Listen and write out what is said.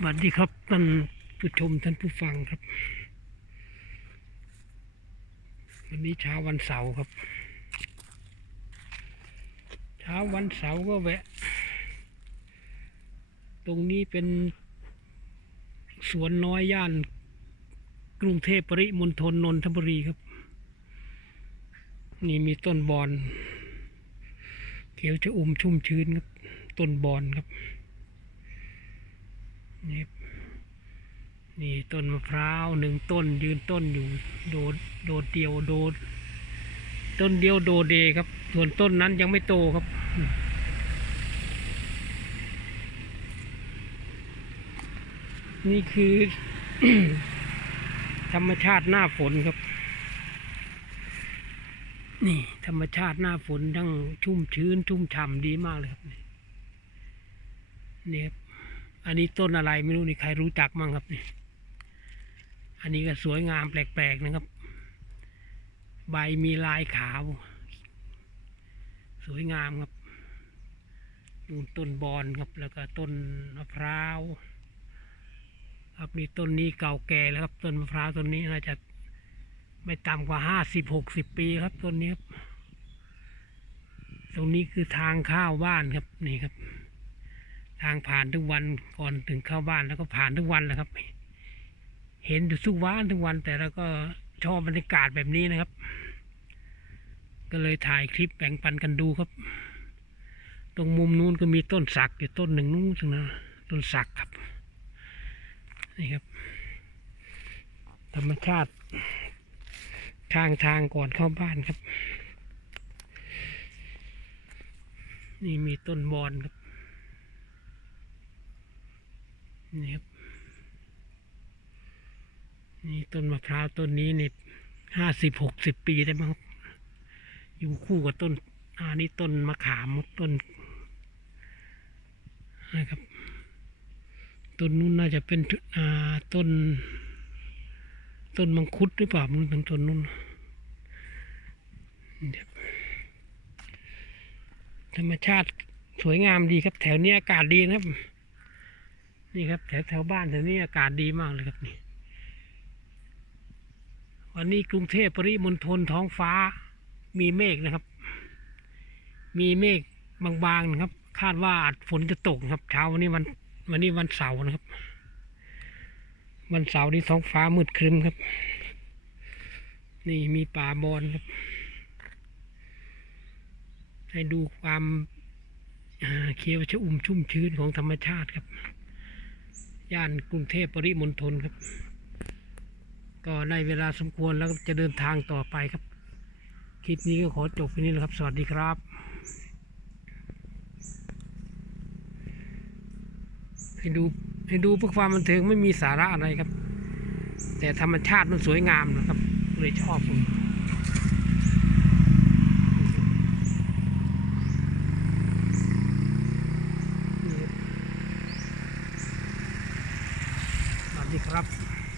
สวัสดีครับท่านผู้ชมท่านผู้ฟังครับ วันนี้เช้าวันเสาร์ครับ เช้าวันเสาร์ก็แวะ ตรงนี้เป็นสวนน้อยย่าน กรุงเทพปริมณฑลนนทบุรีครับ นี่มีต้นบอน เขียวจะอุ่มชุ่มชื้นครับ ต้นบอนครับ นี่นี่ต้นมะพร้าวหนึ่งต้นยืนต้นอยู่โดดโดดเดียวโดด ต้นเดียวโดดเดครับ ส่วนต้นนั้นยังไม่โตครับนี่คือธรรมชาติหน้าฝนครับ นี่ ธรรมชาติหน้าฝนทั้งชุ่มชื้น ชุ่มฉ่ำดีมากเลยครับนี่นี่ครับ อันนี้ต้นอะไรไม่รู้นี่ใครรู้จักมั่งครับนี่ อันนี้ก็สวยงามแปลกๆนะครับ ใบมีลายขาว สวยงามครับนู่นต้นบอนครับแล้วก็ต้นมะพร้าวครับนี่ต้นนี้เก่าแก่แล้วครับ ต้นมะพร้าวต้นนี้น่าจะไม่ต่ำกว่าห้าสิบหกสิบปีครับต้นนี้ครับ ตรงนี้คือทางข้าวบ้านครับนี่ครับ ทางผ่านทุกวันก่อนถึงเข้าบ้านแล้วก็ผ่านทุกวันแหละครับ เห็นอยู่ทุกวันทุกวัน แต่เราก็ชอบบรรยากาศแบบนี้นะครับ ก็เลยถ่ายคลิปแบ่งปันกันดูครับ ตรงมุมนู้นก็มีต้นสักอยู่ต้นหนึ่งนู้นตรงนั้นต้นสักครับนี่ครับ ธรรมชาติข้างทางก่อนเข้าบ้านครับ นี่มีต้นบอนครับ นี่ครับนี่ต้นมะพร้าวต้นนี้นี่ห้าสิบหกสิบปีได้มั้งครับอยู่คู่กับต้นอ่านี่ต้นมะขามต้นนะครับต้นนู้นน่าจะเป็นอ่าต้น ต้นมังคุดหรือเปล่ามึงทางต้นนู้นนี่ครับธรรมชาติสวยงามดีครับ แถวนี้อากาศดีนะครับ นี่ครับแถวแถวบ้านแถวนี้อากาศดีมากเลยครับนี่ วันนี้กรุงเทพปริมณฑลท้องฟ้ามีเมฆนะครับ มีเมฆบางๆนะครับ คาดว่าอาจฝนจะตกครับ เช้าวันนี้วันวันนี้วันเสาร์นะครับ วันเสาร์นี้ท้องฟ้ามืดครึ้มครับ นี่มีป่าบอนครับ ให้ดูความเขียวชอุ่มชุ่มชื้นของธรรมชาติครับ ย่านกรุงเทพปริมณฑลครับ ก็ได้เวลาสมควรแล้วจะเดินทางต่อไปครับ คลิปนี้ก็ขอจบแค่นี้นะครับ สวัสดีครับให้ดูให้ดูเพื่อความบันเทิงไม่มีสาระอะไรครับ แต่ธรรมชาติมันสวยงามนะครับเลยชอบผม ครับ